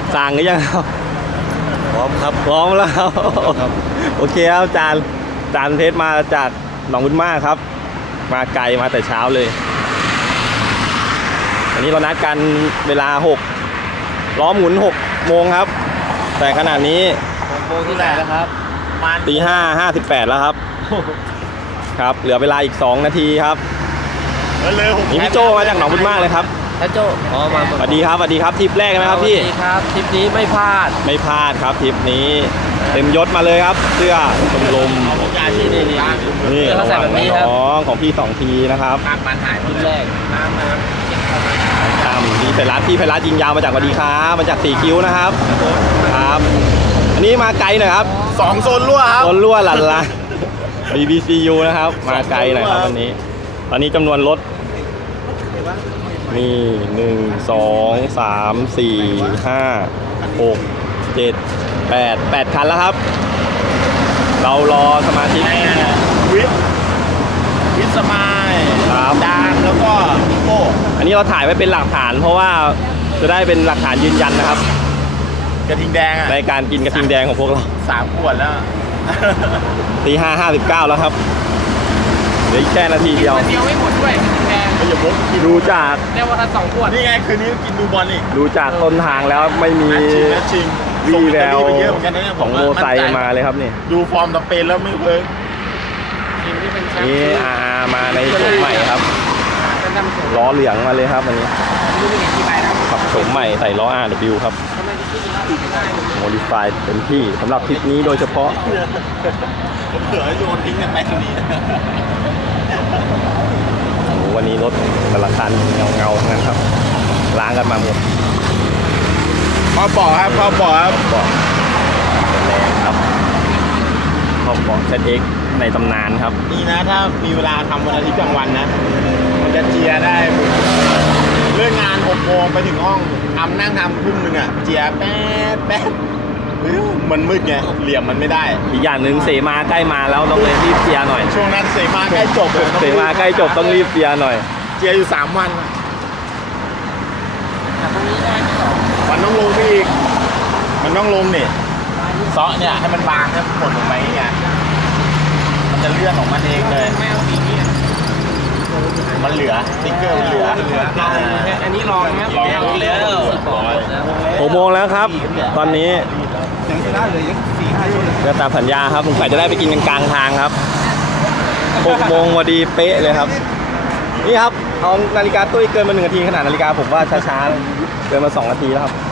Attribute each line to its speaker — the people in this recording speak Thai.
Speaker 1: สั่งหรือยังครับ
Speaker 2: พร้อมครับ
Speaker 1: พร้อมแล้วครับ
Speaker 2: ครับ
Speaker 1: โอเคครับจานเทสมาจากหนองบุญมากครับ มาไกลมาแต่เช้าเลยอันนี้เรานัดกันเวลา6ล้อหมุน6 โมงครับ แต่ขณะนี้
Speaker 2: 6 โมงที่ไหนแล้วครับมัน
Speaker 1: ตี 5:58แล้วครับครับเหลือเวลาอีก2 นาทีครับ
Speaker 2: เลย
Speaker 1: นี่พี่โจมาจากหนองบุญมากเลยครับ
Speaker 3: ท่านโจ้อ๋อมา
Speaker 1: สวัสดีครับสวัสดีครับทริปแรกไหมครับพี่
Speaker 3: สวัสดีครับทริปนี้ไม่พลาด
Speaker 1: ไม่พลาดครับทริปนี้เต็มยศมาเลยครับ เสื้อชมรม
Speaker 2: ผมอยากที่นี่
Speaker 1: นี่
Speaker 3: เขาใส่แบบนี้ครับ
Speaker 1: น้องของพี่2 ทีนะครับ
Speaker 2: น้ำมันหาย
Speaker 3: ทริปแรก
Speaker 2: น้ำ
Speaker 1: ตามพี่ไพรัตยิงยาวมาจากสวัสดีครับมาจาก4 คิ้วนะครับครับอันนี้มาไกลหน่อยครับ
Speaker 2: 2 โซนรั่วครับ
Speaker 1: รถรั่วหลั่นละ BBCU นะครับมาไกลหน่อยครับวันนี้ตอนนี้จำนวนรถนี่1 2 3 4 5 6 7 8 คันแล้วครับ เรารอสมาชิก
Speaker 2: วิสมาย
Speaker 1: ครับ
Speaker 2: ดานแล้วก็พี่โก้
Speaker 1: อันนี้เราถ่ายไว้เป็นหลักฐาน เพราะว่าจะได้เป็นหลักฐานยืนยันนะครับ
Speaker 2: กระทิงแดงอ่ะ
Speaker 1: ในการกินกระทิงแดงของพวกเรา
Speaker 2: 3 ขวดแล้ว
Speaker 1: ตี 5:59แล้วครับเหลืออีกแค่นาทีเดียว
Speaker 3: เดียวไม่หมดด้วยแพง
Speaker 2: ไม่อย่าพกกิน
Speaker 1: ดูจาก
Speaker 3: ได้วันละ2 ขวด
Speaker 2: นี่ไงคืนนี้กินดูบอลอีก
Speaker 1: ดูจากต้นทางแล้วไม่มี
Speaker 2: นัดชิง
Speaker 1: วี่แวว
Speaker 2: ส่งอิตาลีไปเยอะเหมือนกันนะเนี่ย
Speaker 1: ของโมไซมาเลยครับนี่
Speaker 2: ดูฟอร์มสเปนแล้วไม่เคย
Speaker 3: ทีมที่เป็นแชมป์
Speaker 1: นี่มาในโฉมใหม่ครับ
Speaker 3: เป็นดำสูง
Speaker 1: ล้อเหลืองมาเลยครับวันนี้
Speaker 3: ไม่มีกี่ใบนะ
Speaker 1: ขับโฉมใหม่ใส่ล้อ RW ครับ
Speaker 3: ทำไมที่นี่ไม่ได้
Speaker 1: โมดิฟายเต็มที่สำหรับทริปนี้โดยเฉพาะ
Speaker 2: ผมเผื่อโยนทิ้งกันไปตรงนี้
Speaker 1: โอ้โหวันนี้รถแต่ละคันเงาทั้งนั้นครับล้างกันมาหมด
Speaker 2: พ่อบอกครับพ่อบอกครับ
Speaker 1: บอกแรงครับขอบบอก ZX ในตำนานครับ
Speaker 2: นี่นะถ้ามีเวลาทำวันอาทิตย์กลางวันนะ มันจะเจียได้เลิกงาน6 โมงไปถึงห้องนั่งทำครึ่งนึงอ่ะเจียแป๊ดแป๊ดมันมืดไงเหลี่ยมมันไม่ได้
Speaker 1: อีกอย่างหนึ่งเสมาใกล้มาแล้วต้องเลยรีบเจียร์หน่อย
Speaker 2: ช่วงนั้นเสมาใกล้จบเลย
Speaker 1: เสมาใกล้จบต้องรีบเจียร์หน่อย
Speaker 2: เจียอยู่3 วันอะ
Speaker 3: แต่ตรงนี้ได้ที่2
Speaker 2: มันต้องลงไปอีกมันต้องลงเนี่ยเซาะเนี่ยให้มันวางให้มันหมดลงไปไงมันจะเลื่อนของมันเองเลย
Speaker 3: แมวสีนี้
Speaker 2: มันเหลือสติ๊กเกอร์มันเหลือ
Speaker 3: อันนี้ลองนะลองแล้ว
Speaker 1: 6 โมงแล้วครับ ตอนนี้จะตามสัญญาครับสงสัยจะได้ไปกินกันกลางทางครับ 6 โมงพอดีเป๊ะเลยครับ นี่ครับเอานาฬิกาตุ้ยเกินมา1 นาทีขนาดนาฬิกาผมว่าช้าๆเกินมา2 นาทีแล้วครับ